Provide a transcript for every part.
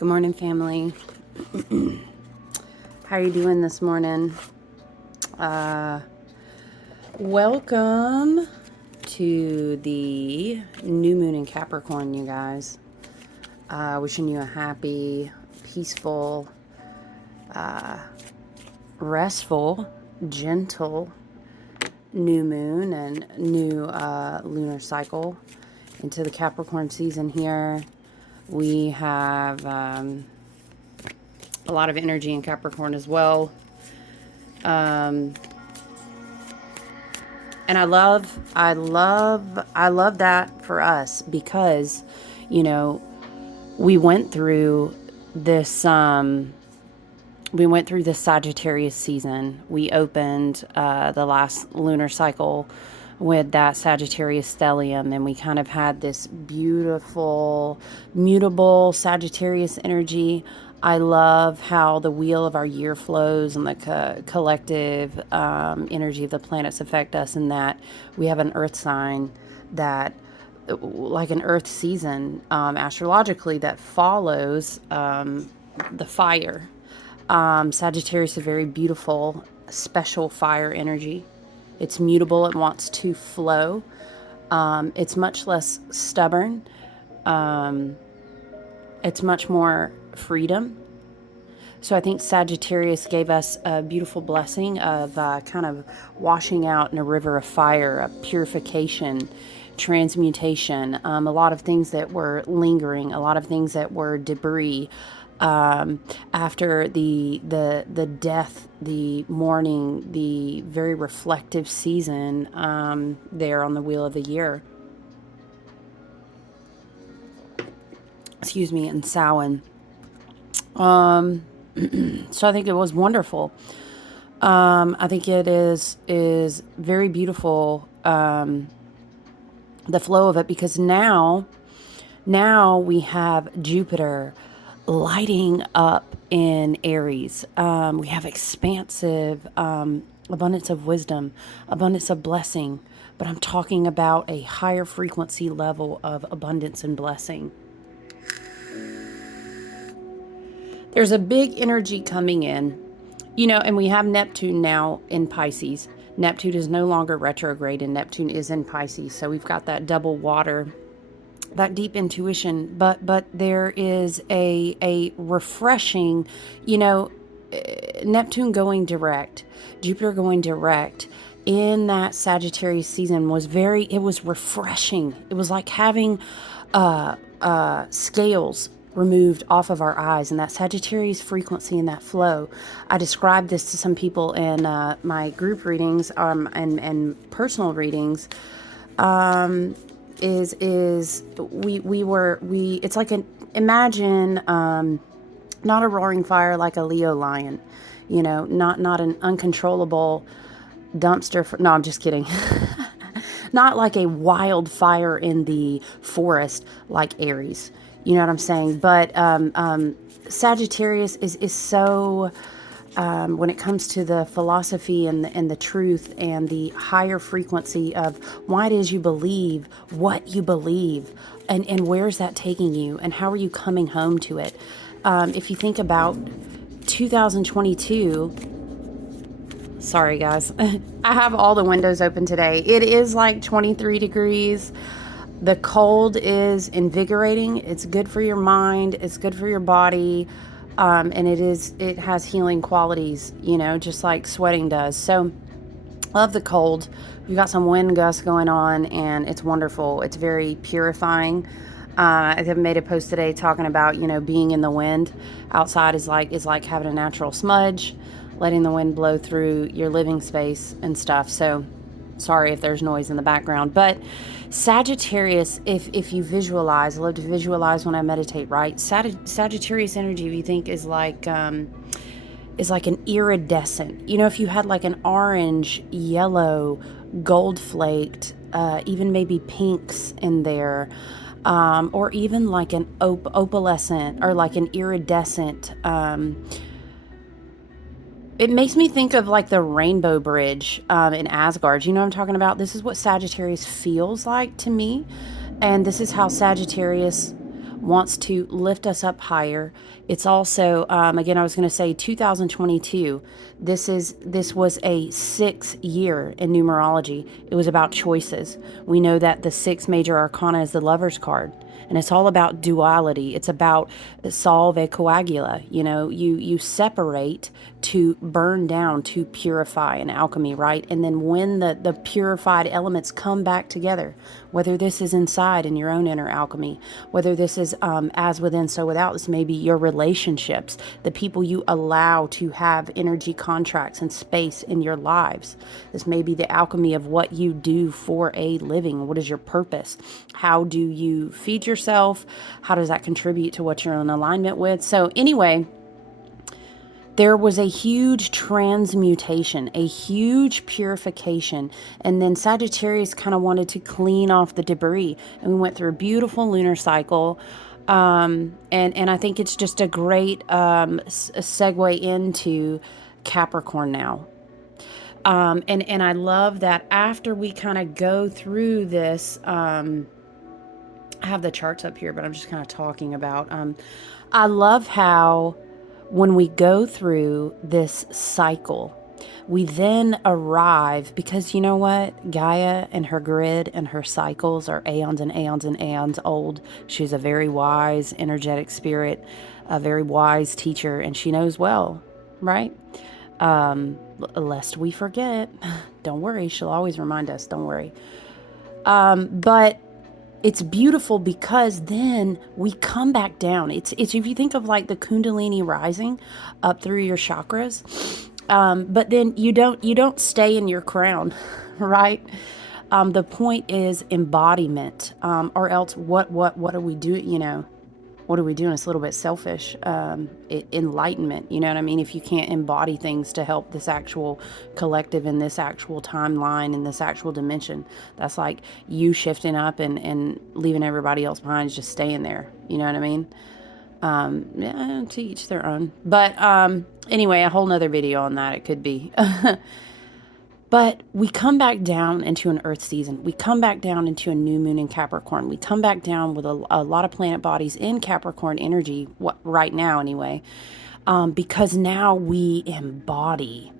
Good morning, family. How are you doing this morning? Welcome to the new moon in Capricorn, you guys. Wishing you a happy, peaceful, restful, gentle new moon and new lunar cycle into the Capricorn season here. We have a lot of energy in Capricorn as well. And I love that for us because, you know, we went through this Sagittarius season. We opened the last lunar cycle with that Sagittarius stellium, and we kind of had this beautiful, mutable Sagittarius energy. I love how the wheel of our year flows and the collective energy of the planets affect us, in that we have an earth sign that, like an earth season, astrologically, that follows the fire. Sagittarius is a very beautiful, special fire energy. It's mutable. It wants to flow. It's much less stubborn. It's much more freedom. So I think Sagittarius gave us a beautiful blessing of kind of washing out in a river of fire, a purification, transmutation, a lot of things that were lingering, a lot of things that were debris. After the death, the mourning, the very reflective season there on the wheel of the year. Excuse me, in Samhain. So I think it was wonderful. I think it is very beautiful, the flow of it, because now we have Jupiter lighting up in Aries. We have expansive abundance of wisdom, abundance of blessing, but I'm talking about a higher frequency level of abundance and blessing. There's a big energy coming in, you know, and we have Neptune now in Pisces. Neptune is no longer retrograde and Neptune is in Pisces. So we've got that double water, that deep intuition, but there is a refreshing, you know, Neptune going direct, Jupiter going direct in that Sagittarius season was it was refreshing. It was like having scales removed off of our eyes, and that Sagittarius frequency and that flow. I described this to some people in my group readings and personal readings. It's like imagine not a roaring fire like a Leo lion, you know, not an uncontrollable dumpster. No, I'm just kidding. Not like a wildfire in the forest like Aries. You know what I'm saying? But Sagittarius is so, when it comes to the philosophy and the truth and the higher frequency of why it is you believe what you believe, and where's that taking you, and how are you coming home to it. If you think about 2022, sorry guys, I have all the windows open today. It is like 23 degrees. The cold is invigorating. It's good for your mind. It's good for your body. And it has healing qualities, you know, just like sweating does. So love the cold. We've got some wind gusts going on, and it's wonderful. It's very purifying. I have made a post today talking about, you know, being in the wind outside is like having a natural smudge, letting the wind blow through your living space and stuff. So sorry if there's noise in the background, but Sagittarius, if you visualize, I love to visualize when I meditate, right? Sagittarius energy, if you think, is like an iridescent. You know, if you had like an orange, yellow, gold flaked, even maybe pinks in there, or even like an opalescent or like an iridescent. It makes me think of like the Rainbow Bridge in Asgard. You know what I'm talking about? This is what Sagittarius feels like to me. And this is how Sagittarius wants to lift us up higher. It's also, again, I was going to say 2022. This was a 6 year in numerology. It was about choices. We know that the 6 major arcana is the Lover's card. And it's all about duality. It's about solve a coagula. You separate to burn down, to purify in alchemy, right? And then when the purified elements come back together, whether this is inside in your own inner alchemy, whether this is as within, so without, this may be your relationships, the people you allow to have energy contracts and space in your lives. This may be the alchemy of what you do for a living. What is your purpose? How do you feed yourself? How does that contribute to what you're in alignment with? So anyway, there was a huge transmutation, a huge purification. And then Sagittarius kind of wanted to clean off the debris. And we went through a beautiful lunar cycle. And I think it's just a great segue into Capricorn now. And I love that after we kind of go through this, I have the charts up here, but I'm just kind of talking about, I love how when we go through this cycle, we then arrive, because you know what? Gaia and her grid and her cycles are aeons and aeons and aeons old. She's a very wise, energetic spirit, a very wise teacher, and she knows well, right? Lest we forget. Don't worry, she'll always remind us, don't worry. But it's beautiful because then we come back down. It's if you think of like the Kundalini rising up through your chakras, but then you don't stay in your crown, right? The point is embodiment, or else what are we doing? What are we doing? It's a little bit selfish. Enlightenment, you know what I mean? If you can't embody things to help this actual collective in this actual timeline, in this actual dimension, that's like you shifting up and leaving everybody else behind, just staying there. You know what I mean? Yeah, to each their own. But anyway, a whole nother video on that. It could be. But we come back down into an Earth season. We come back down into a new moon in Capricorn. We come back down with a lot of planet bodies in Capricorn energy, right now anyway, because now we embody.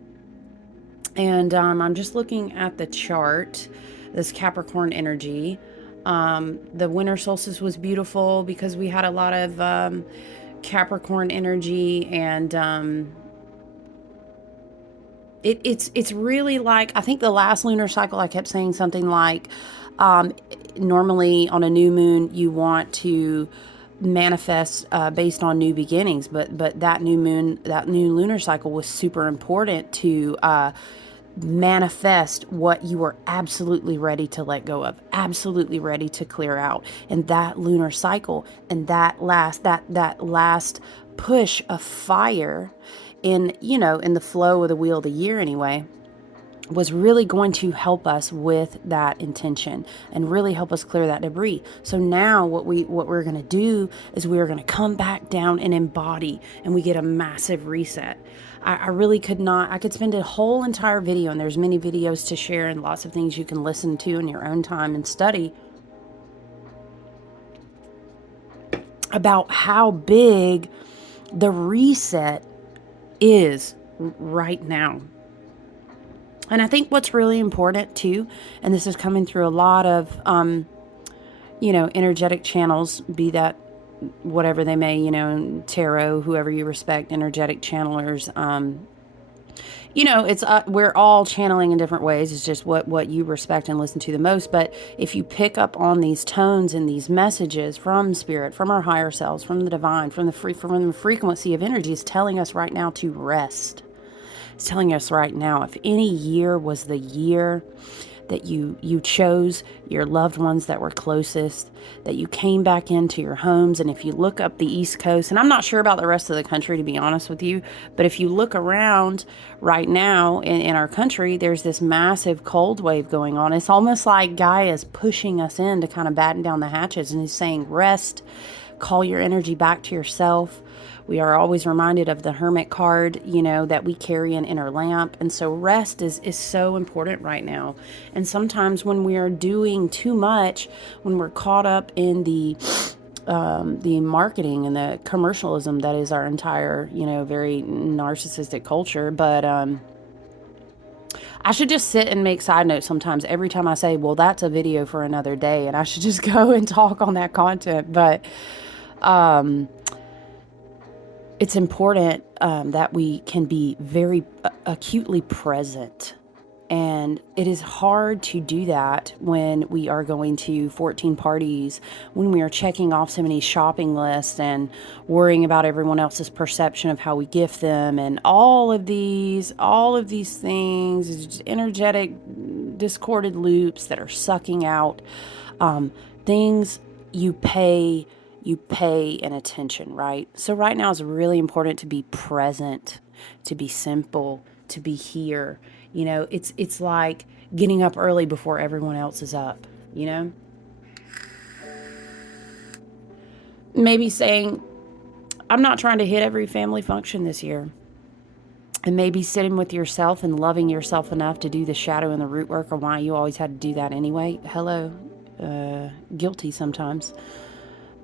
And I'm just looking at the chart, this Capricorn energy. The winter solstice was beautiful because we had a lot of Capricorn energy, and it's really like, I think the last lunar cycle I kept saying something like, normally on a new moon you want to manifest based on new beginnings, but that new moon, that new lunar cycle was super important to manifest what you were absolutely ready to let go of, absolutely ready to clear out. And that lunar cycle and that last push of fire in the flow of the wheel of the year anyway, was really going to help us with that intention and really help us clear that debris. So now what we're going to do is we are going to come back down and embody, and we get a massive reset. I really I could spend a whole entire video, and there's many videos to share and lots of things you can listen to in your own time and study about how big the reset is right now. And I think what's really important too, and this is coming through a lot of energetic channels, be that whatever they may, tarot, whoever you respect, energetic channelers, it's we're all channeling in different ways. It's just what you respect and listen to the most. But if you pick up on these tones and these messages from spirit, from our higher selves, from the divine, from the frequency of energy, is telling us right now to rest. It's telling us right now, if any year was the year that you chose your loved ones that were closest, that you came back into your homes. And if you look up the East Coast, and I'm not sure about the rest of the country, to be honest with you, but if you look around right now in our country, there's this massive cold wave going on. It's almost like Gaia is pushing us in to kind of batten down the hatches, and is saying, rest, call your energy back to yourself. We are always reminded of the Hermit card, that we carry an inner lamp. And so rest is so important right now. And sometimes when we are doing too much, when we're caught up in the the marketing and the commercialism that is our entire, very narcissistic culture. But I should just sit and make side notes sometimes every time I say, well, that's a video for another day, and I should just go and talk on that content. But it's important that we can be very acutely present. And it is hard to do that when we are going to 14 parties, when we are checking off so many shopping lists and worrying about everyone else's perception of how we gift them, and all of these things, is just energetic, discorded loops that are sucking out things you pay an attention, right? So right now it's really important to be present, to be simple, to be here. It's like getting up early before everyone else is up, Maybe saying, I'm not trying to hit every family function this year. And maybe sitting with yourself and loving yourself enough to do the shadow and the root work, or why you always had to do that anyway. Hello. Guilty sometimes.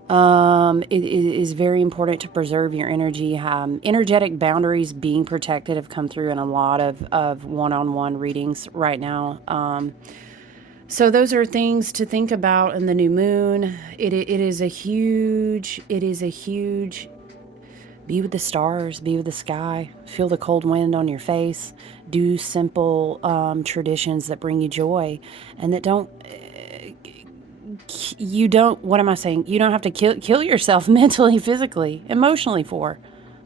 It is very important to preserve your energy. Energetic boundaries being protected have come through in a lot of one-on-one readings right now. So those are things to think about in the new moon. It is a huge, be with the stars, be with the sky, feel the cold wind on your face, do simple traditions that bring you joy and that don't, what am I saying? You don't have to kill yourself mentally, physically, emotionally for.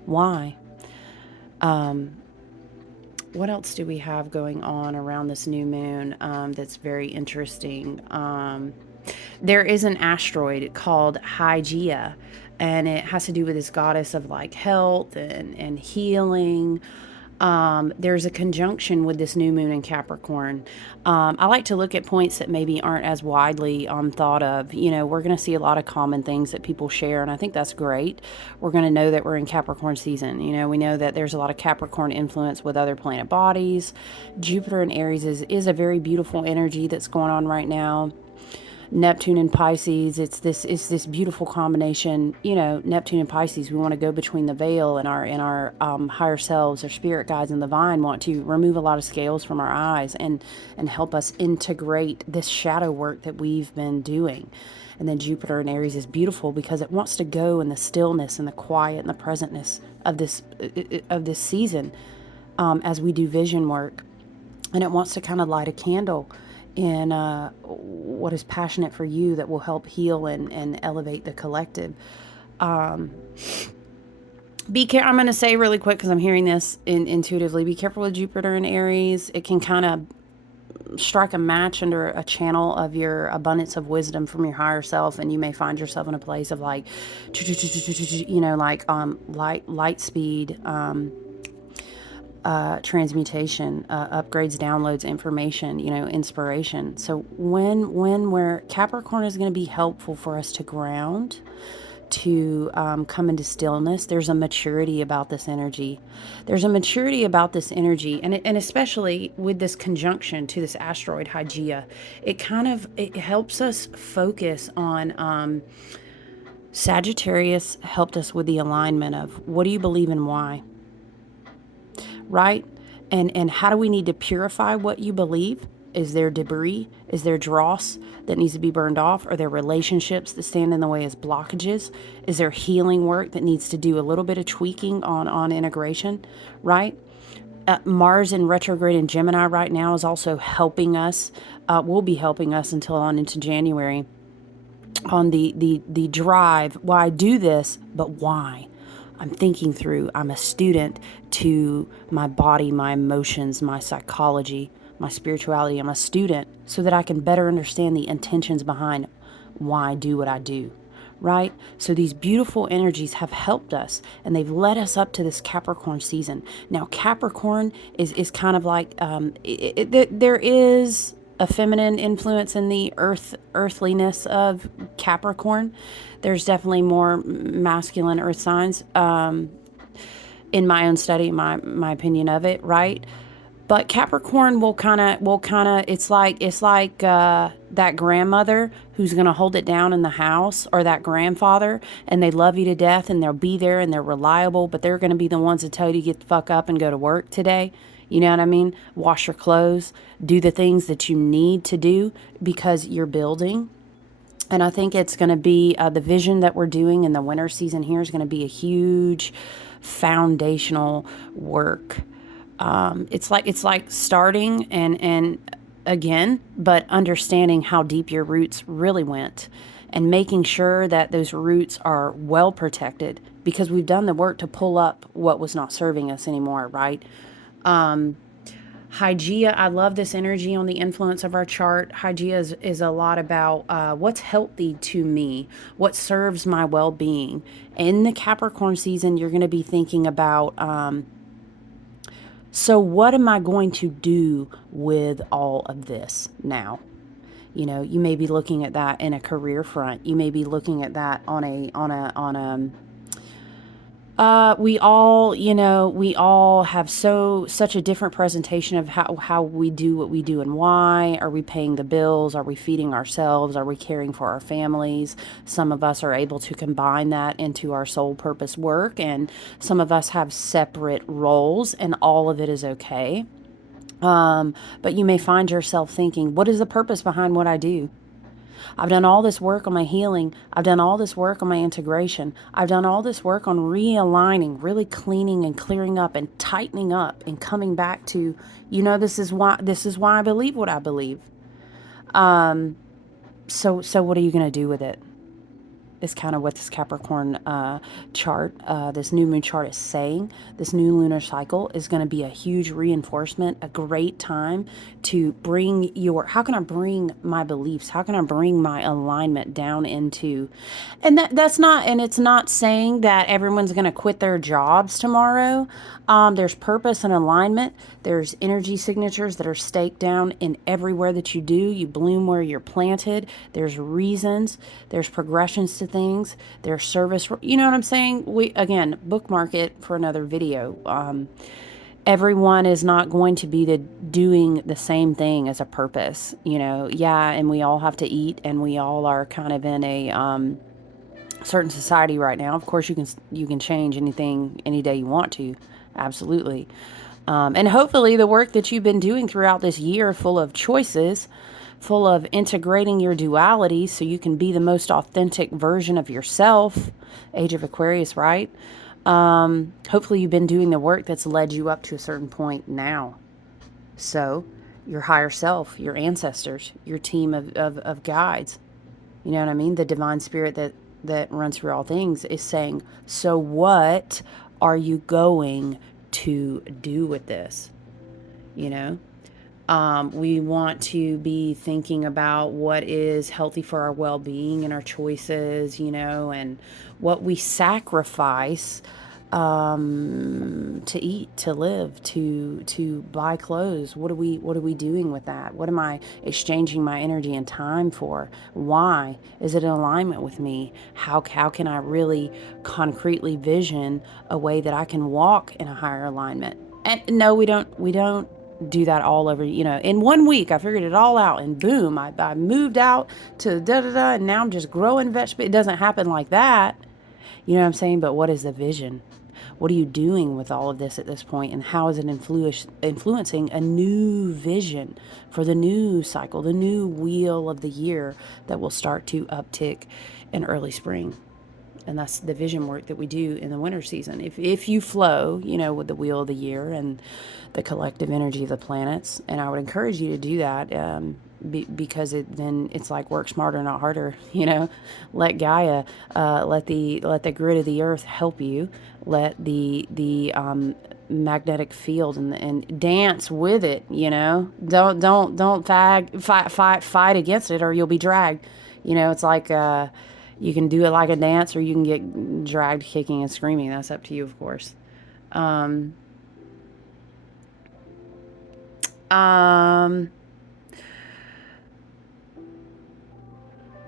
Why? What else do we have going on around this new moon that's very interesting? There is an asteroid called Hygeia, and it has to do with this goddess of like health and healing. There's a conjunction with this new moon in Capricorn. I like to look at points that maybe aren't as widely thought of. We're going to see a lot of common things that people share, and I think that's great. We're going to know that we're in Capricorn season. We know that there's a lot of Capricorn influence with other planet bodies. Jupiter in Aries is a very beautiful energy that's going on right now. Neptune and Pisces, it's this beautiful combination. Neptune and Pisces, we want to go between the veil and our higher selves, our spirit guides, and the divine want to remove a lot of scales from our eyes and help us integrate this shadow work that we've been doing. And then Jupiter in Aries is beautiful because it wants to go in the stillness and the quiet and the presentness of this season as we do vision work, and it wants to kind of light a candle in what is passionate for you that will help heal and elevate the collective. I'm going to say really quick, because I'm hearing this intuitively, be careful with Jupiter in Aries. It can kind of strike a match under a channel of your abundance of wisdom from your higher self, and you may find yourself in a place of like, light speed, transmutation, upgrades, downloads, information, inspiration. So when Capricorn is going to be helpful for us to ground, to come into stillness. There's a maturity about this energy. And especially with this conjunction to this asteroid Hygeia, it helps us focus on Sagittarius helped us with the alignment of what do you believe and why, right? And how do we need to purify what you believe? Is there debris? Is there dross that needs to be burned off? Are there relationships that stand in the way as blockages? Is there healing work that needs to do a little bit of tweaking on integration, right? Mars in retrograde in Gemini right now is also helping us, will be helping us until on into January on the drive. Why I do this, but why? I'm thinking through, I'm a student to my body, my emotions, my psychology, my spirituality. I'm a student so that I can better understand the intentions behind why I do what I do, right? So these beautiful energies have helped us, and they've led us up to this Capricorn season. Now, Capricorn is kind of like, there is a feminine influence in the earthliness of Capricorn. There's definitely more masculine earth signs in my own study, my opinion of it, right? But Capricorn will kind of, it's like that grandmother who's going to hold it down in the house, or that grandfather, and they love you to death and they'll be there and they're reliable, but they're going to be the ones that tell you to get the fuck up and go to work today. You know what I mean? Wash your clothes, do the things that you need to do because you're building. And I think it's going to be the vision that we're doing in the winter season here is going to be a huge foundational work. It's like starting and again, but understanding how deep your roots really went, and making sure that those roots are well protected because we've done the work to pull up what was not serving us anymore, right? Hygeia, I love this energy on the influence of our chart. Hygeia is a lot about what's healthy to me, what serves my well being. In the Capricorn season, you're going to be thinking about so, what am I going to do with all of this now? You know, you may be looking at that in a career front. You may be looking at that we all, we all have such a different presentation of how we do what we do and why. Are we paying the bills? Are we feeding ourselves? Are we caring for our families? Some of us are able to combine that into our soul purpose work, and some of us have separate roles, and all of it is okay. But you may find yourself thinking, what is the purpose behind what I do? I've done all this work on my healing. I've done all this work on my integration. I've done all this work on realigning, really cleaning and clearing up and tightening up and coming back to, this is why I believe what I believe. So what are you going to do with it? Is kind of what this Capricorn chart, this new moon chart is saying. This new lunar cycle is going to be a huge reinforcement, a great time to bring how can I bring my beliefs? How can I bring my alignment down into, and it's not saying that everyone's going to quit their jobs tomorrow. There's purpose and alignment. There's energy signatures that are staked down in everywhere that you do. You bloom where you're planted. There's reasons. There's progressions to things. There's service. You know what I'm saying? Again, bookmark it for another video. Everyone is not going to be doing the same thing as a purpose. Yeah, and we all have to eat, and we all are kind of in a certain society right now. Of course, you can change anything any day you want to. Absolutely. And hopefully the work that you've been doing throughout this year, full of choices, full of integrating your duality so you can be the most authentic version of yourself, Age of Aquarius, right? Hopefully you've been doing the work that's led you up to a certain point now. So your higher self, your ancestors, your team of guides, you know what I mean? The divine spirit that runs through all things is saying, so what are you going to do with this? We want to be thinking about what is healthy for our well-being and our choices, and what we sacrifice to eat, to live, to buy clothes. What are we doing with that? What am I exchanging my energy and time for? Why? Is it in alignment with me? How can I really concretely vision a way that I can walk in a higher alignment? And no, we don't do that all over, in 1 week I figured it all out, and boom, I moved out to da-da-da, and now I'm just growing vegetables. It doesn't happen like that. You know what I'm saying? But what is the vision? What are you doing with all of this at this point, and how is it influencing a new vision for the new cycle, the new wheel of the year that will start to uptick in early spring? And that's the vision work that we do in the winter season. If you flow, with the wheel of the year and the collective energy of the planets, and I would encourage you to do that, because then it's like work smarter, not harder. Let Gaia, let the grid of the earth help you. Let the magnetic field and dance with it. Don't fight against it, or you'll be dragged. It's like. You can do it like a dance, or you can get dragged kicking and screaming. That's up to you, of course. Um,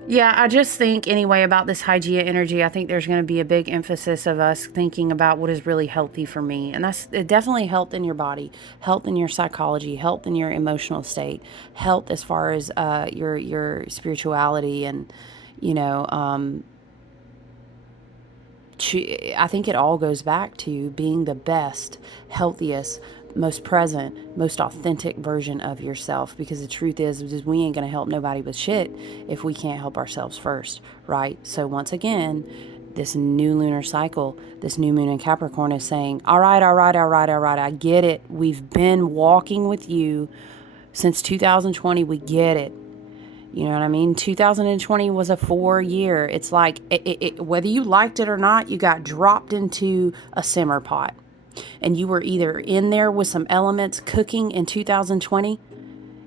Yeah, I just think anyway about this Hygeia energy. I think there's going to be a big emphasis of us thinking about what is really healthy for me. And that's definitely health in your body, health in your psychology, health in your emotional state, health as far as your spirituality and, you know, I think it all goes back to being the best, healthiest, most present, most authentic version of yourself. Because the truth is we ain't going to help nobody with shit if we can't help ourselves first, right? So once again, this new lunar cycle, this new moon in Capricorn is saying, all right, all right, all right, all right, I get it. We've been walking with you since 2020. We get it. You know what I mean? 2020 was a 4 year. It's like, whether you liked it or not, you got dropped into a simmer pot. And you were either in there with some elements cooking in 2020,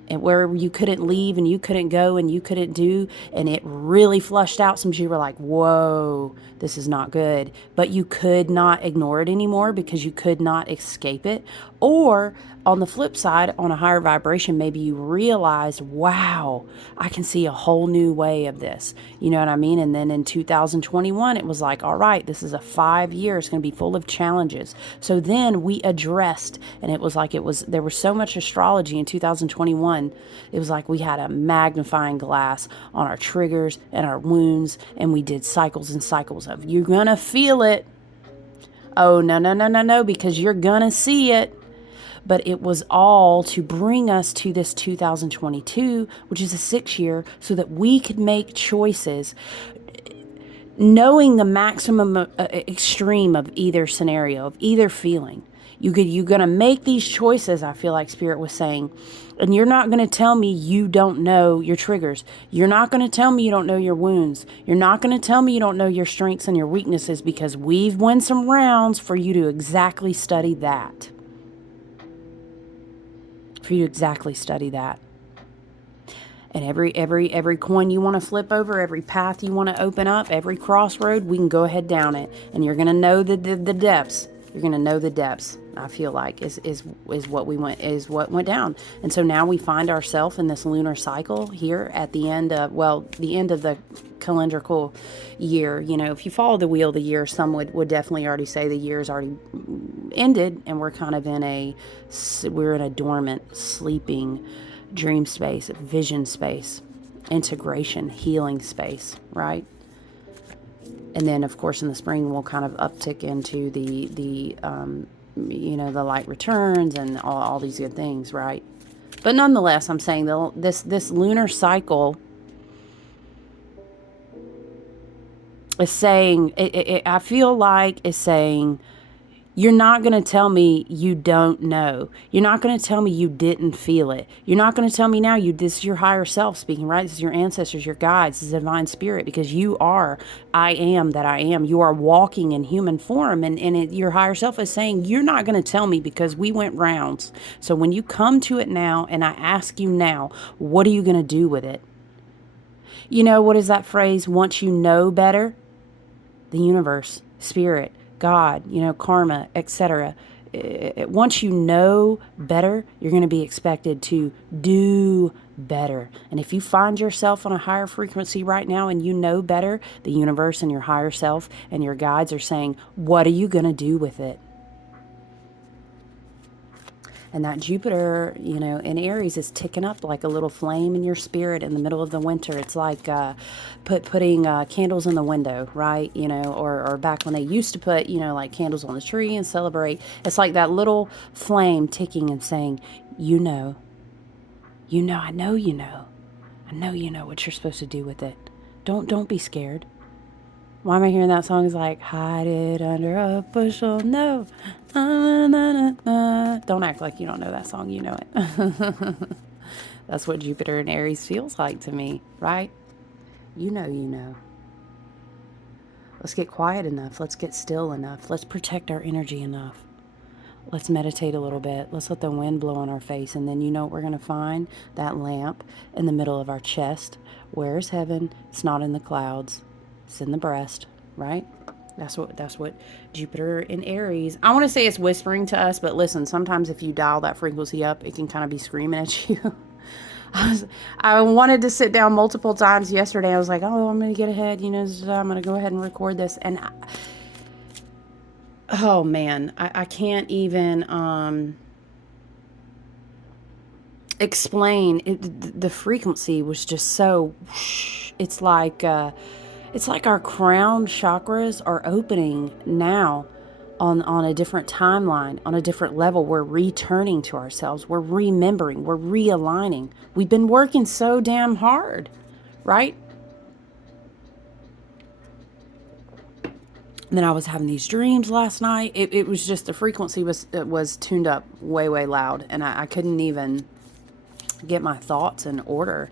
and where you couldn't leave and you couldn't go and you couldn't do, and it really flushed out some. You were like, whoa, this is not good, but you could not ignore it anymore because you could not escape it. Or on the flip side, on a higher vibration, maybe you realized, wow, I can see a whole new way of this. You know what I mean? And then in 2021, it was like, all right, this is a 5 year. It's going to be full of challenges. So then we addressed, and it was like there was so much astrology in 2021. It was like we had a magnifying glass on our triggers and our wounds, and we did cycles and cycles of, you're going to feel it. Oh, no, no, no, no, no, because you're going to see it. But it was all to bring us to this 2022, which is a 6 year, so that we could make choices knowing the maximum extreme of either scenario, of either feeling. You're going to make these choices, I feel like Spirit was saying. And you're not going to tell me you don't know your triggers. You're not going to tell me you don't know your wounds. You're not going to tell me you don't know your strengths and your weaknesses, because we've won some rounds for you to exactly study that. For you to exactly study that. And every coin you want to flip over, every path you want to open up, every crossroad, we can go ahead down it. And you're going to know the depths. You're going to know the depths. I feel like is what went down. And so now we find ourselves in this lunar cycle here at the end of the calendrical year. You know, if you follow the wheel of the year, some would definitely already say the year's already ended, and we're kind of in a dormant, sleeping dream space, vision space, integration, healing space, right? And then, of course, in the spring, we'll kind of uptick into the light returns and all these good things, right? But nonetheless, I'm saying this lunar cycle is saying, I feel like it's saying, you're not going to tell me you don't know. You're not going to tell me you didn't feel it. You're not going to tell me now this is your higher self speaking, right? This is your ancestors, your guides, this is the divine spirit, because you are, I am that I am. You are walking in human form, and your higher self is saying, you're not going to tell me because we went rounds. So when you come to it now and I ask you now, what are you going to do with it? You know, what is that phrase? Once you know better, the universe, spirit, God, karma, etc. Once you know better, you're going to be expected to do better. And if you find yourself on a higher frequency right now and you know better, the universe and your higher self and your guides are saying, what are you going to do with it? And that Jupiter, in Aries is ticking up like a little flame in your spirit in the middle of the winter. It's like putting candles in the window, right? Or back when they used to put, like candles on the tree and celebrate. It's like that little flame ticking and saying, I know you know. I know you know what you're supposed to do with it. Don't be scared. Why am I hearing that song? Is like, hide it under a bushel. No. Don't act like you don't know that song. You know it. That's what Jupiter in Aries feels like to me, right? You know. Let's get quiet enough. Let's get still enough. Let's protect our energy enough. Let's meditate a little bit. Let's let the wind blow on our face. And then you know what we're going to find? That lamp in the middle of our chest. Where is heaven? It's not in the clouds. It's in the breast, right? That's what Jupiter in Aries. I want to say it's whispering to us, but listen, sometimes if you dial that frequency up, it can kind of be screaming at you. I wanted to sit down multiple times yesterday. I was like, oh, I'm going to get ahead. You know, I'm going to go ahead and record this. And oh man, I can't even explain it. The frequency was just so, it's like our crown chakras are opening now on a different timeline, on a different level. We're returning to ourselves. We're remembering. We're realigning. We've been working so damn hard, right? And then I was having these dreams last night. It was just the frequency was tuned up way, way loud, and I couldn't even get my thoughts in order.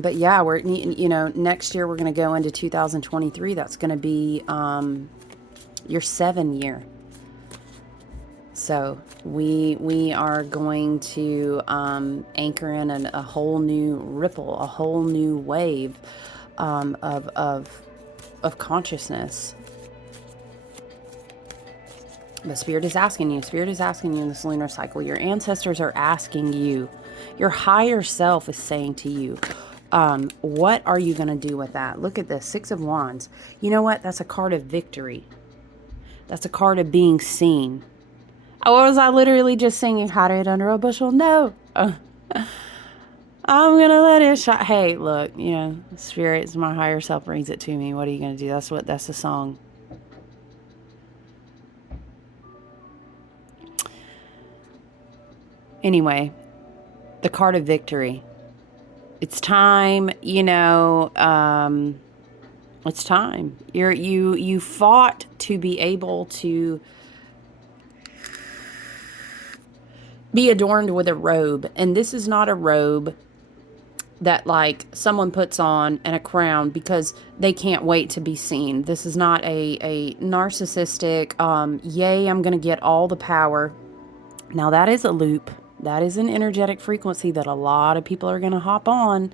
But yeah, we're, you know, next year we're going to go into 2023. That's going to be your 7 year. So we are going to anchor in a whole new ripple, a whole new wave of consciousness. The Spirit is asking you. Spirit is asking you in this lunar cycle. Your ancestors are asking you. Your higher self is saying to you, what are you going to do with that? Look at this, 6 of Wands. You know what? That's a card of victory. That's a card of being seen. Oh, was I literally just singing, hide it under a bushel? No. I'm going to let it shine. Hey, look, you know, Spirit, my higher self brings it to me. What are you going to do? That's the song. Anyway, the card of victory. It's time, you know, it's time. You fought to be able to be adorned with a robe. And this is not a robe that like someone puts on and a crown because they can't wait to be seen. This is not a narcissistic, yay, I'm going to get all the power. Now that is a loop. That is an energetic frequency that a lot of people are going to hop on.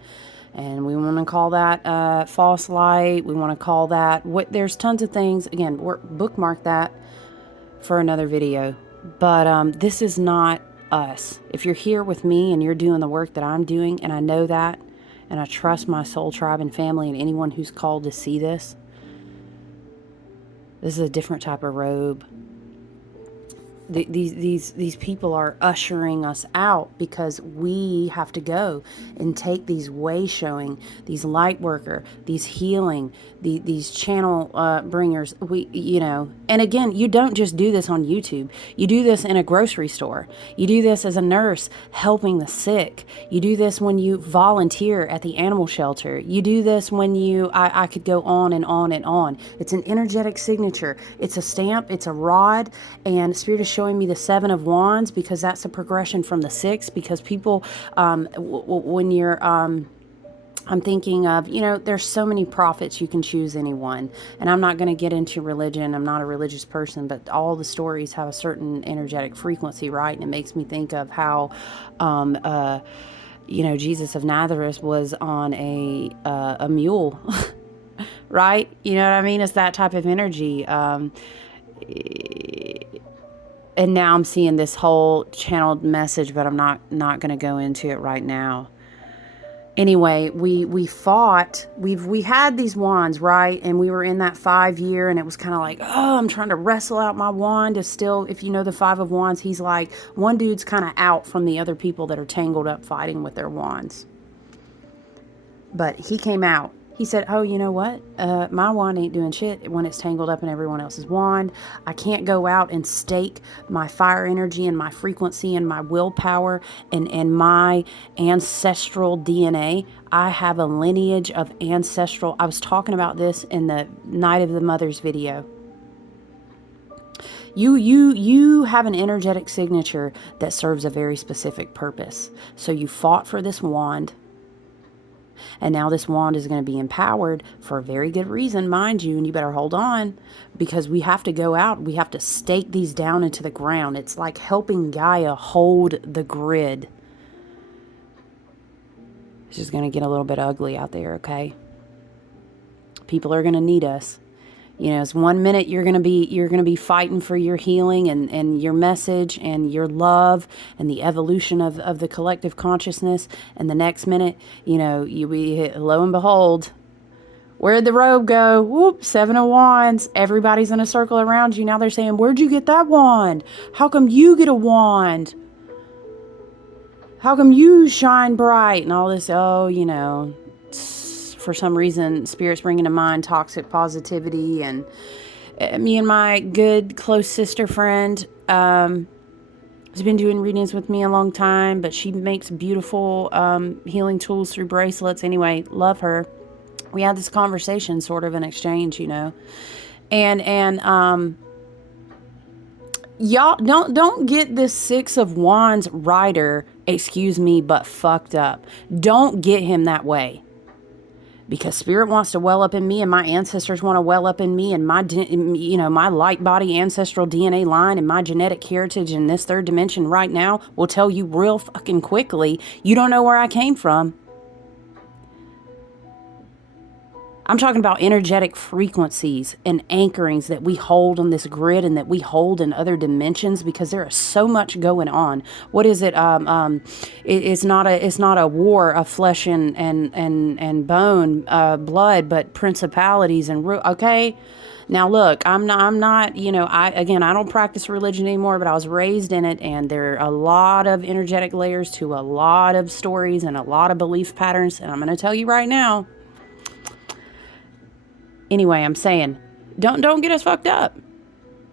And we want to call that false light. We want to call that, there's tons of things. Again, bookmark that for another video. But this is not us. If you're here with me and you're doing the work that I'm doing, and I know that, and I trust my soul tribe and family and anyone who's called to see this, this is a different type of robe. These people are ushering us out because we have to go and take these way showing, these light worker, these healing, these channel bringers. You know, and again, you don't just do this on YouTube. You do this in a grocery store. You do this as a nurse helping the sick. You do this when you volunteer at the animal shelter. You do this when I could go on and on and on. It's an energetic signature. It's a stamp. It's a rod. And Spirit is showing me the 7 of Wands because that's a progression from the 6. Because people, when you're, I'm thinking of, you know, there's so many prophets, you can choose anyone. And I'm not going to get into religion. I'm not a religious person, but all the stories have a certain energetic frequency, right? And it makes me think of how, you know, Jesus of Nazareth was on a mule, right? You know what I mean? It's that type of energy. And now I'm seeing this whole channeled message, but I'm not going to go into it right now. Anyway, we fought. We had these wands, right? And we were in that 5 year, and it was kind of like, oh, I'm trying to wrestle out my wand. Is still, if you know the 5 of Wands, he's like, one dude's kind of out from the other people that are tangled up fighting with their wands. But he came out. He said, oh, you know what? My wand ain't doing shit when it's tangled up in everyone else's wand. I can't go out and stake my fire energy and my frequency and my willpower and my ancestral DNA. I have a lineage of ancestral. I was talking about this in the Night of the Mothers video. You have an energetic signature that serves a very specific purpose. So you fought for this wand. And now this wand is going to be empowered for a very good reason, mind you, and you better hold on, because we have to go out. We have to stake these down into the ground. It's like helping Gaia hold the grid. It's just going to get a little bit ugly out there, okay? People are going to need us. You know, it's 1 minute you're gonna be fighting for your healing and your message and your love and the evolution of the collective consciousness, and the next minute, you know, lo and behold, where'd the robe go? Whoop, 7 of Wands. Everybody's in a circle around you. Now they're saying, where'd you get that wand? How come you get a wand? How come you shine bright? And all this, oh, you know, for some reason, Spirit's bringing to mind toxic positivity. And me and my good, close sister friend, has been doing readings with me a long time, but she makes beautiful healing tools through bracelets. Anyway, love her. We had this conversation, sort of an exchange, you know. And y'all don't get this 6 of Wands rider, excuse me, but fucked up. Don't get him that way. Because Spirit wants to well up in me, and my ancestors want to well up in me, and my, you know, my light body ancestral DNA line and my genetic heritage in this 3rd dimension right now will tell you real fucking quickly, you don't know where I came from. I'm talking about energetic frequencies and anchorings that we hold on this grid and that we hold in other dimensions, because there is so much going on. What is it? It's not a war of flesh and bone, blood, but principalities and okay. Now look, I'm not, you know, I don't practice religion anymore, but I was raised in it, and there are a lot of energetic layers to a lot of stories and a lot of belief patterns, and I'm going to tell you right now. Anyway, I'm saying, don't get us fucked up.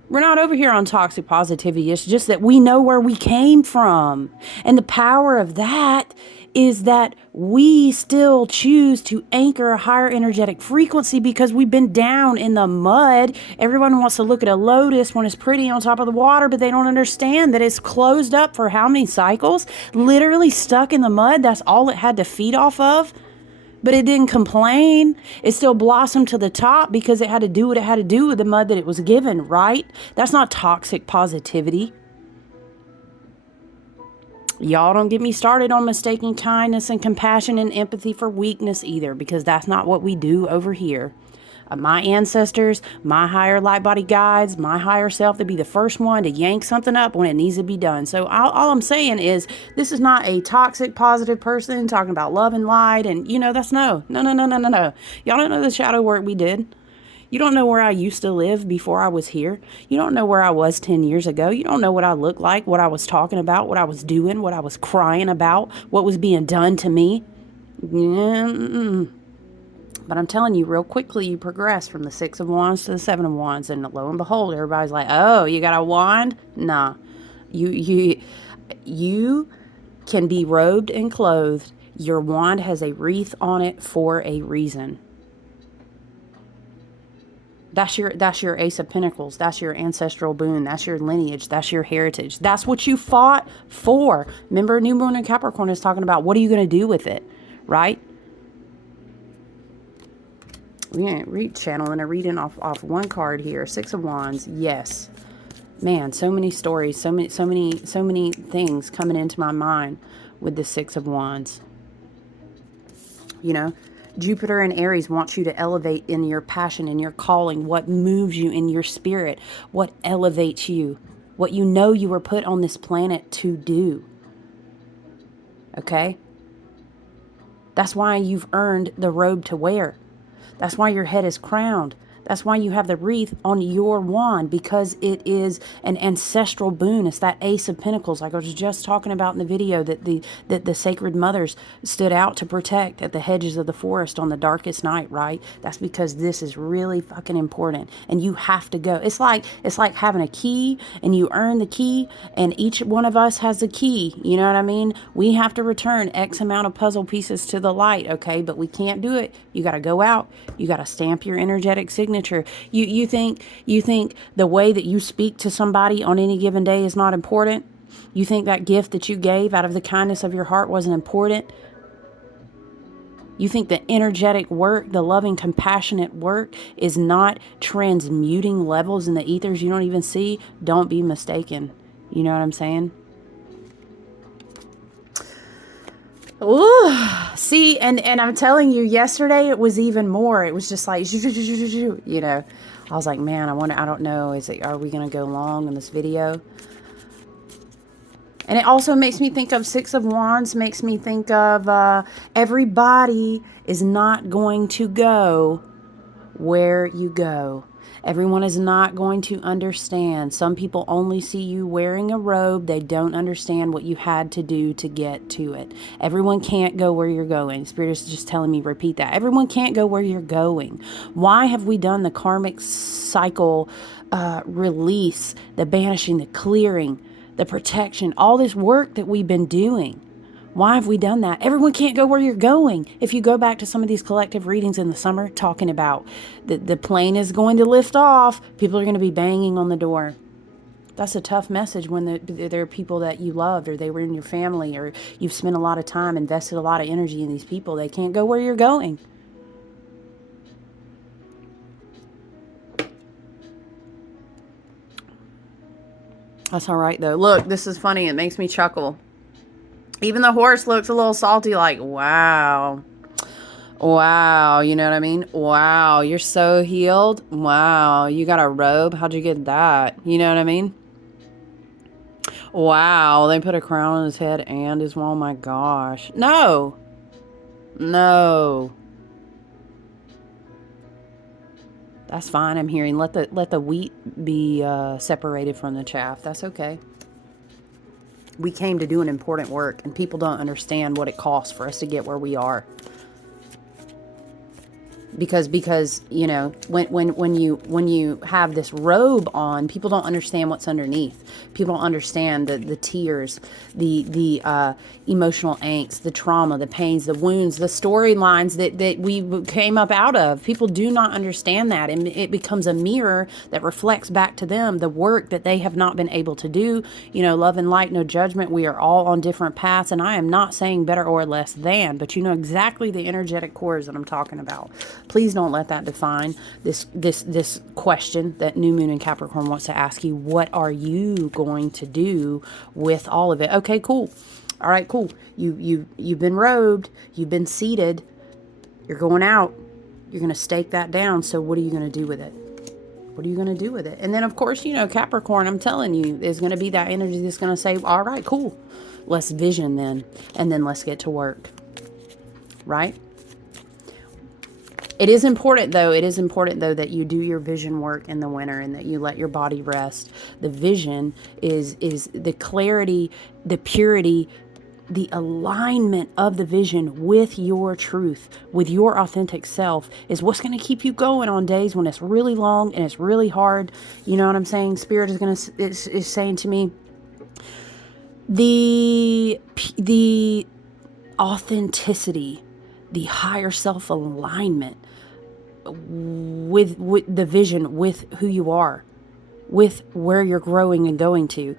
We're not over here on toxic positivity. It's just that we know where we came from. And the power of that is that we still choose to anchor a higher energetic frequency because we've been down in the mud. Everyone wants to look at a lotus when it's pretty on top of the water, but they don't understand that it's closed up for how many cycles? Literally stuck in the mud. That's all it had to feed off of. But it didn't complain. It still blossomed to the top because it had to do what it had to do with the mud that it was given, right? That's not toxic positivity. Y'all don't get me started on mistaking kindness and compassion and empathy for weakness either, because that's not what we do over here. My ancestors, my higher light body guides, my higher self, to be the first one to yank something up when it needs to be done. So all I'm saying is, this is not a toxic positive person talking about love and light, and you know, that's no. Y'all don't know the shadow work we did. You don't know where I used to live before I was here. You don't know where I was 10 years ago. You don't know what I looked like, what I was talking about, what I was doing, what I was crying about, what was being done to me. But I'm telling you, real quickly, you progress from the 6 of Wands to the 7 of Wands, and lo and behold, everybody's like, "Oh, you got a wand?" Nah, you can be robed and clothed. Your wand has a wreath on it for a reason. That's your Ace of Pentacles. That's your ancestral boon. That's your lineage. That's your heritage. That's what you fought for. Remember, New Moon in Capricorn is talking about, what are you going to do with it, right? We ain't channeling a reading off one card here. 6 of Wands. Yes, man. So many stories. So many things coming into my mind with the 6 of Wands. You know, Jupiter and Aries wants you to elevate in your passion, in your calling, what moves you in your spirit, what elevates you, what you know you were put on this planet to do. Okay? That's why you've earned the robe to wear. That's why your head is crowned. That's why you have the wreath on your wand, because it is an ancestral boon. It's that Ace of Pentacles, like I was just talking about in the video, that the sacred mothers stood out to protect at the hedges of the forest on the darkest night, right? That's because this is really fucking important, and you have to go. It's like having a key, and you earn the key, and each one of us has a key. You know what I mean? We have to return X amount of puzzle pieces to the light, okay? But we can't do it. You got to go out. You got to stamp your energetic signature. You think the way that you speak to somebody on any given day is not important? You think that gift that you gave out of the kindness of your heart wasn't important? You think the energetic work, the loving, compassionate work is not transmuting levels in the ethers you don't even see? Don't be mistaken. You know what I'm saying? Ooh, see, and I'm telling you, yesterday it was even more. It was just like, you know, I was like, man, I don't know, are we going to go long in this video? And it also makes me think of Six of Wands, makes me think of everybody is not going to go where you go. Everyone is not going to understand. Some people only see you wearing a robe. They don't understand what you had to do to get to it. Everyone can't go where you're going. Spirit is just telling me, repeat that. Everyone can't go where you're going. Why have we done the karmic cycle release, the banishing, the clearing, the protection, all this work that we've been doing? Why have we done that? Everyone can't go where you're going. If you go back to some of these collective readings in the summer, talking about the plane is going to lift off, people are going to be banging on the door. That's a tough message when there are people that you loved, or they were in your family, or you've spent a lot of time, invested a lot of energy in these people. They can't go where you're going. That's all right, though. Look, this is funny. It makes me chuckle. Even the horse looks a little salty, like, wow. Wow, you know what I mean? Wow, you're so healed. Wow, you got a robe. How'd you get that? You know what I mean? Wow, they put a crown on his head and his, oh my gosh. No. No. That's fine, I'm hearing. Let the wheat be separated from the chaff. That's okay. We came to do an important work, and people don't understand what it costs for us to get where we are. Because you know, when you have this robe on, people don't understand what's underneath. People don't understand the tears, the emotional angst, the trauma, the pains, the wounds, the storylines that we came up out of. People do not understand that, and it becomes a mirror that reflects back to them the work that they have not been able to do. You know, love and light, no judgment. We are all on different paths, and I am not saying better or less than, but you know exactly the energetic cores that I'm talking about. Please don't let that define this question that New Moon in Capricorn wants to ask you. What are you going to do with all of it? Okay, cool. All right, cool. You've been robed. You've been seated. You're going out. You're going to stake that down. So what are you going to do with it? What are you going to do with it? And then, of course, you know, Capricorn, I'm telling you, there's going to be that energy that's going to say, all right, cool. Let's vision then. And then let's get to work. Right? It is important, though, that you do your vision work in the winter and that you let your body rest. The vision is the clarity, the purity, the alignment of the vision with your truth, with your authentic self, is what's going to keep you going on days when it's really long and it's really hard. You know what I'm saying? Spirit is saying to me, the authenticity, the higher self alignment with the vision, with who you are, with where you're growing and going to,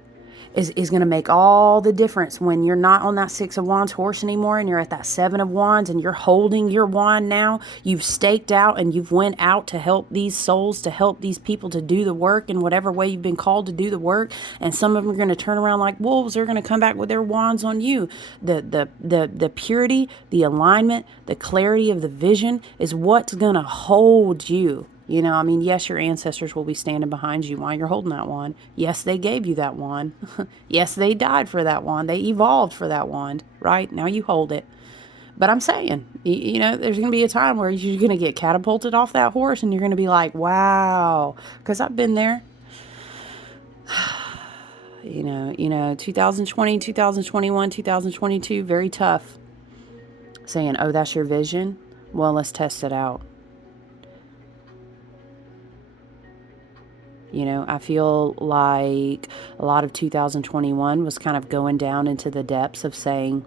is going to make all the difference when you're not on that Six of Wands horse anymore and you're at that Seven of Wands and you're holding your wand now. You've staked out and you've went out to help these souls, to help these people to do the work in whatever way you've been called to do the work. And some of them are going to turn around like wolves. They're going to come back with their wands on you. The purity, the alignment, the clarity of the vision is what's going to hold you. You know, I mean, yes, your ancestors will be standing behind you while you're holding that wand. Yes, they gave you that wand. Yes, they died for that wand. They evolved for that wand, right? Now you hold it. But I'm saying, you know, there's going to be a time where you're going to get catapulted off that horse and you're going to be like, wow, because I've been there. You know, 2020, 2021, 2022, very tough. Saying, oh, that's your vision? Well, let's test it out. You know, I feel like a lot of 2021 was kind of going down into the depths of saying,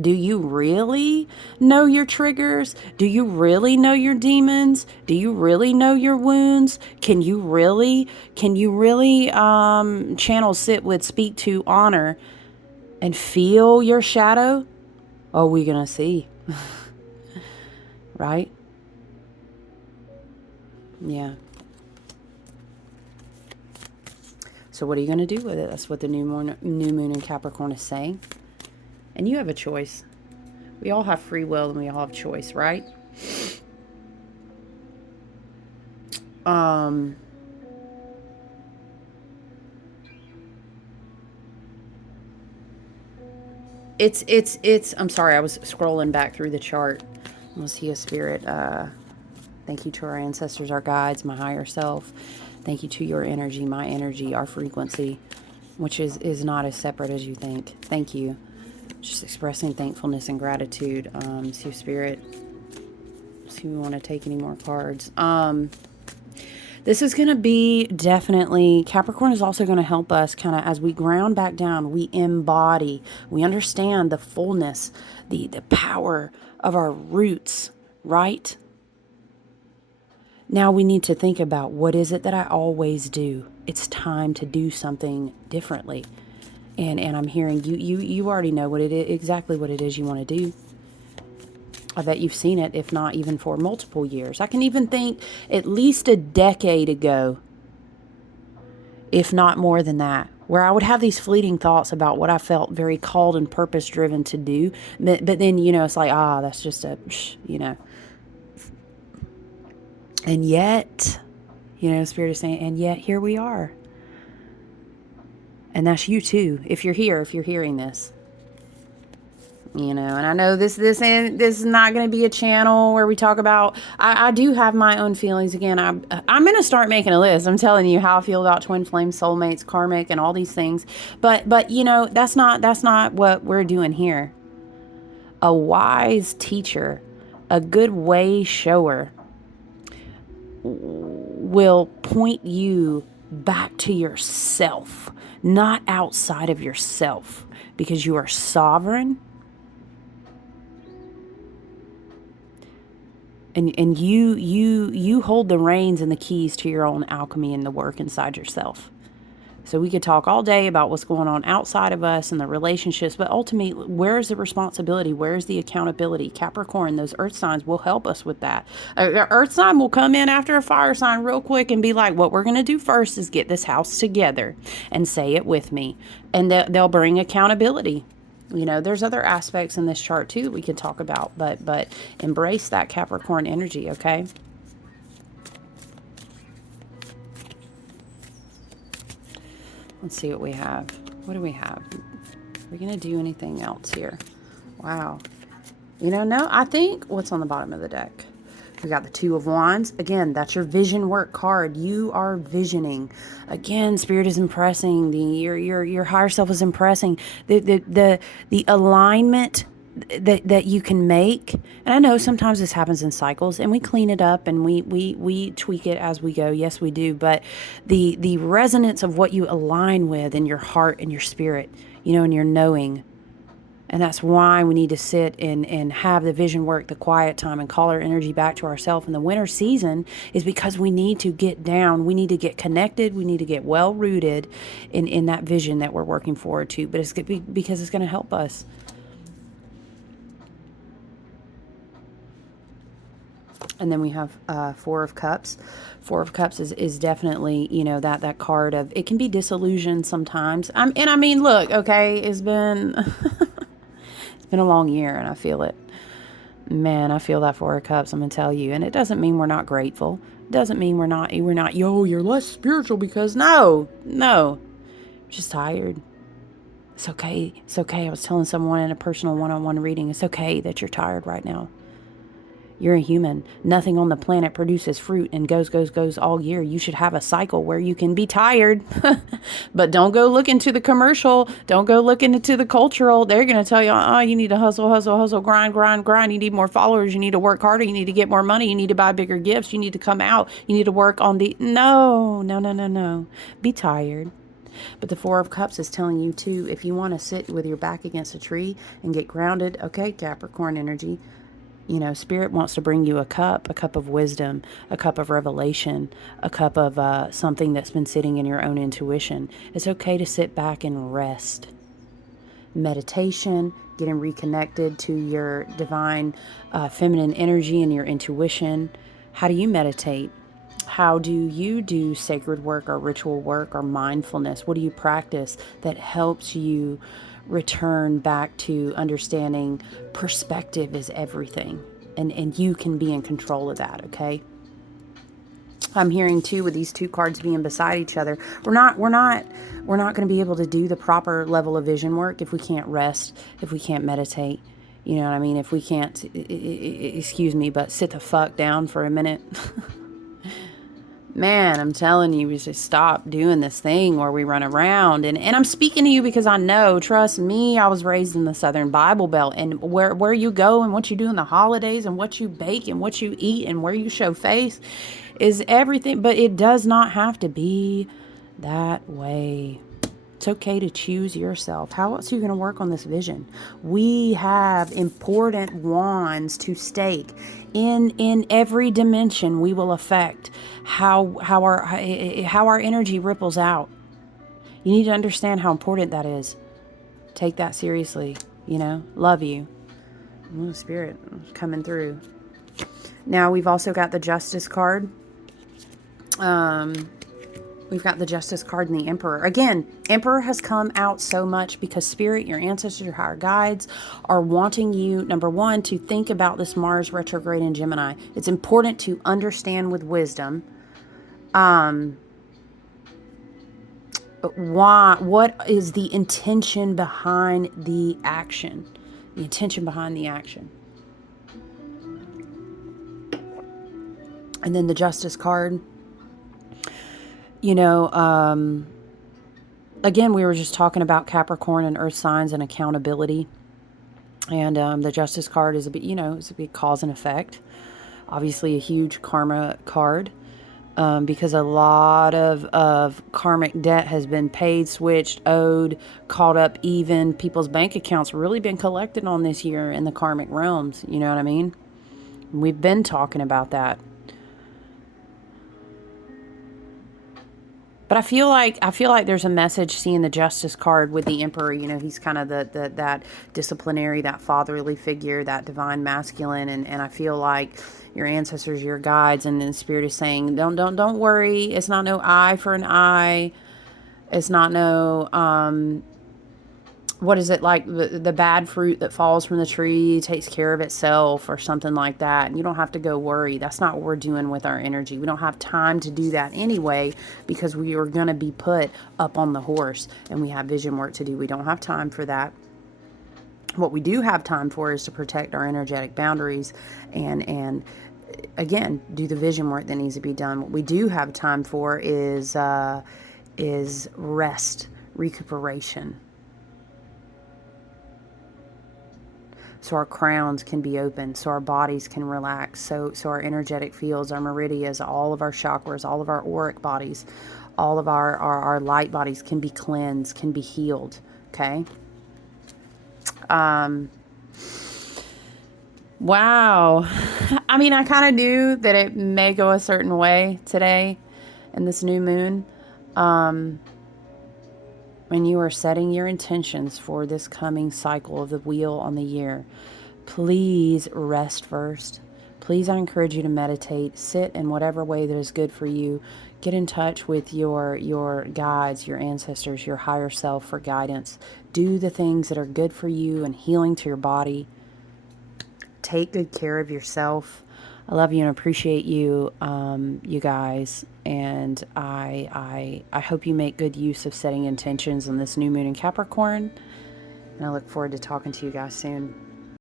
do you really know your triggers? Do you really know your demons? Do you really know your wounds? Can you really channel, sit with, speak to, honor, and feel your shadow? Oh, we're going to see. Right? Yeah. So what are you going to do with it? That's what the new moon in Capricorn is saying. And you have a choice. We all have free will and we all have choice, right? Um, it's I'm sorry, I was scrolling back through the chart. Was he a spirit? Thank you to our ancestors, our guides, my higher self. Thank you to your energy, my energy, our frequency, which is not as separate as you think. Thank you. Just expressing thankfulness and gratitude. See if spirit. See if we want to take any more cards. This is going to be definitely, Capricorn is also going to help us kind of as we ground back down, we embody, we understand the fullness, the power of our roots, right? Now we need to think about, what is it that I always do? It's time to do something differently. And I'm hearing you already know what it is, exactly what it is you want to do. I bet you've seen it, if not even for multiple years. I can even think at least a decade ago, if not more than that, where I would have these fleeting thoughts about what I felt very called and purpose driven to do. But then, it's like, that's just and yet, Spirit is saying, and yet here we are. And that's you too, if you're hearing this. And I know this is not going to be a channel where we talk about, I do have my own feelings. Again, I'm going to start making a list. I'm telling you how I feel about twin flame, soulmates, karmic, and all these things. But that's not what we're doing here. A wise teacher, a good way shower will point you back to yourself, not outside of yourself, because you are sovereign. And you hold the reins and the keys to your own alchemy and the work inside yourself. So we could talk all day about what's going on outside of us and the relationships, but ultimately, where is the responsibility? Where is the accountability? Capricorn, those earth signs will help us with that. An earth sign will come in after a fire sign real quick and be like, what we're going to do first is get this house together, and say it with me. And they'll bring accountability. There's other aspects in this chart too we could talk about, but embrace that Capricorn energy, okay? Let's see what we have. What do we have? Are we going to do anything else here? Wow. No, I think what's on the bottom of the deck? We got the Two of Wands. Again, that's your vision work card. You are visioning. Again, Spirit is impressing. Your higher self is impressing. The alignment that you can make. And I know sometimes this happens in cycles, and we clean it up and we tweak it as we go. Yes, we do. But the resonance of what you align with in your heart and your spirit, and your knowing. And that's why we need to sit and have the vision work, the quiet time, and call our energy back to ourselves. In the winter season is because we need to get down. We need to get connected. We need to get well rooted in that vision that we're working forward to. But it's because it's going to help us. And then we have Four of Cups. Four of Cups is definitely, that card of, it can be disillusioned sometimes. Look, okay, it's been... been a long year, and I feel it. Man, I feel that Four of Cups, I'm gonna tell you. And it doesn't mean we're not grateful. It doesn't mean we're not, you're less spiritual because no, just tired. It's okay. I was telling someone in a personal one-on-one reading, it's okay that you're tired right now. You're a human. Nothing on the planet produces fruit and goes all year. You should have a cycle where you can be tired. But don't go look into the commercial. Don't go look into the cultural. They're going to tell you, you need to hustle, grind. You need more followers. You need to work harder. You need to get more money. You need to buy bigger gifts. You need to come out. You need to work on the... No. Be tired. But the Four of Cups is telling you too, if you want to sit with your back against a tree and get grounded, okay, Capricorn energy, Spirit wants to bring you a cup of wisdom, a cup of revelation, a cup of something that's been sitting in your own intuition. It's okay to sit back and rest. Meditation, getting reconnected to your divine feminine energy and your intuition. How do you meditate? How do you do sacred work or ritual work or mindfulness? What do you practice that helps you return back to understanding perspective is everything. And you can be in control of that, okay? I'm hearing too, with these two cards being beside each other, we're not going to be able to do the proper level of vision work if we can't rest, if we can't meditate. You know what I mean? If we can't, excuse me, but sit the fuck down for a minute. Man, I'm telling you, we just stop doing this thing where we run around. And I'm speaking to you because I know, trust me, I was raised in the Southern Bible Belt. And where you go and what you do in the holidays and what you bake and what you eat and where you show face is everything. But it does not have to be that way. It's okay to choose yourself. How else are you going to work on this vision? We have important wands to stake. In every dimension, we will affect how our energy ripples out. You need to understand how important that is. Take that seriously. You know, love you. Ooh, Spirit coming through. Now we've also got the Justice card. We've got the Justice card and the Emperor. Again, Emperor has come out so much because Spirit, your ancestors, your higher guides are wanting you, number one, to think about this Mars retrograde in Gemini. It's important to understand with wisdom what is the intention behind the action. The intention behind the action. And then the Justice card. You know, again, we were just talking about Capricorn and earth signs and accountability. And the Justice card is a bit, you know, it's a big cause and effect. Obviously a huge karma card because a lot of karmic debt has been paid, switched, owed, caught up even. People's bank accounts really been collected on this year in the karmic realms. You know what I mean? We've been talking about that. But I feel like there's a message seeing the Justice card with the Emperor. You know, he's kind of that disciplinary, that fatherly figure, that divine masculine, and I feel like your ancestors, your guides, and the Spirit is saying, don't worry. It's not no eye for an eye. It's not no what is it, like the bad fruit that falls from the tree takes care of itself or something like that. And you don't have to go worry. That's not what we're doing with our energy. We don't have time to do that anyway because we are going to be put up on the horse and we have vision work to do. We don't have time for that. What we do have time for is to protect our energetic boundaries and again, do the vision work that needs to be done. What we do have time for is rest, recuperation. So our crowns can be open, so our bodies can relax, so our energetic fields, our meridians, all of our chakras, all of our auric bodies, all of our light bodies can be cleansed, can be healed, okay? Wow. I mean, I kind of knew that it may go a certain way today in this new moon. When you are setting your intentions for this coming cycle of the wheel on the year, please rest first. Please, I encourage you to meditate, sit in whatever way that is good for you. Get in touch with your guides, your ancestors, your higher self for guidance. Do the things that are good for you and healing to your body. Take good care of yourself. I love you and appreciate you, you guys, and I hope you make good use of setting intentions on this new moon in Capricorn, and I look forward to talking to you guys soon.